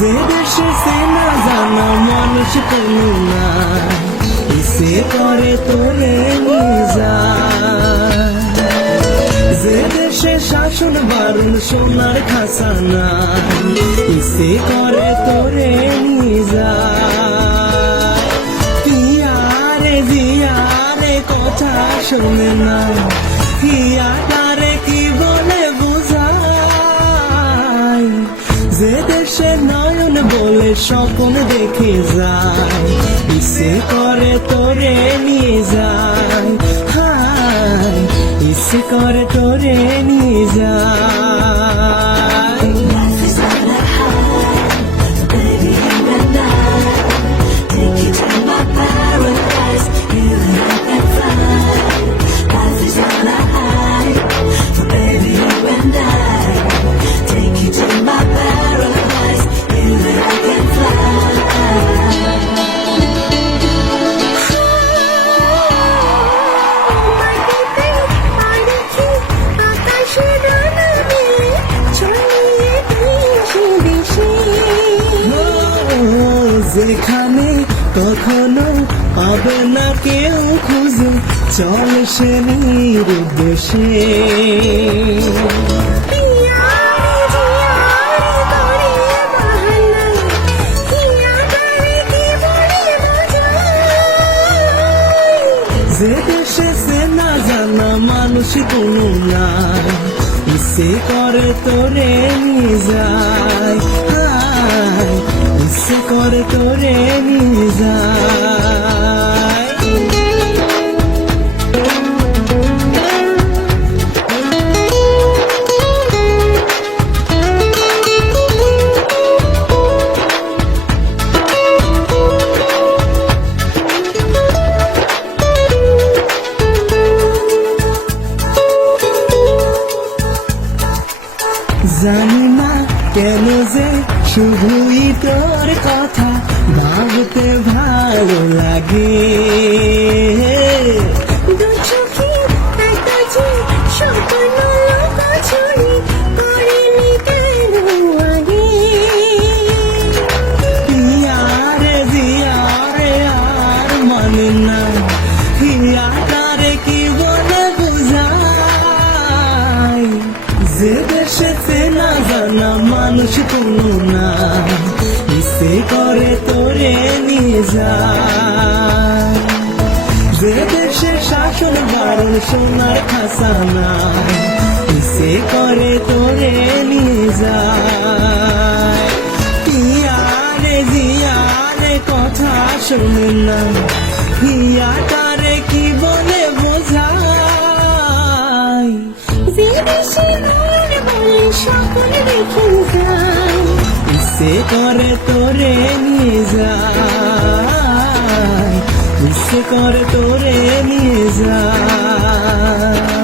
যে দেশে চেনা জানা মানুষ কোনো না, ইচ্ছে করে তোরে নিয়ে যায়। যে দেশে শাসন বারণ সোনার খাসানা, ইচ্ছে করে তোরে নিয়ে যায়। পিয়ারে জিয়ারে কথা শোনে না, হিয়াটারে কি বলে বুঝায়। যে দেশে নয়ন বলে স্বপ্ন দেখে যায়, ইচ্ছে করে তোরে নিয়ে যায়। হায় ইচ্ছে করে তোরে নিয়ে যায়। Life is on a high, baby, you and I. Take you to my paradise, you and I can fly. Life is on a high, baby, you and I. Take you to my paradise, you and I can fly. যেখানে কখনো পাবে না কেউ খুঁজে, চল সে নির্দেশে। যে দেশে চেনা জানা মানুষ কোনো না, ইচ্ছে করে তোরে নিয়ে যায়। হায় ইচ্ছে করে তোরে নিয়ে যায়। জানি না কেন যে শুধুই তোর কথা ভাবতে ভালো লাগে। পিয়ারে জিয়ারে আর মানে না, হিয়াটারে কি বলে বুঝায়। যে দেশে চেনা জানা মানুষ কোনো না, ইচ্ছে করে তোরে নিয়ে যায়। যে দেশে শাসন বারণ সোনার খাসানা, ইচ্ছে করে তোরে নিয়ে যায়। পিয়ারে জিয়ারে কথা শোনে না, হিয়াটারে কি বলে বোঝায়। ইচ্ছে করে তোরে নিয়ে যায়, ইচ্ছে করে তোরে নিয়ে যায়।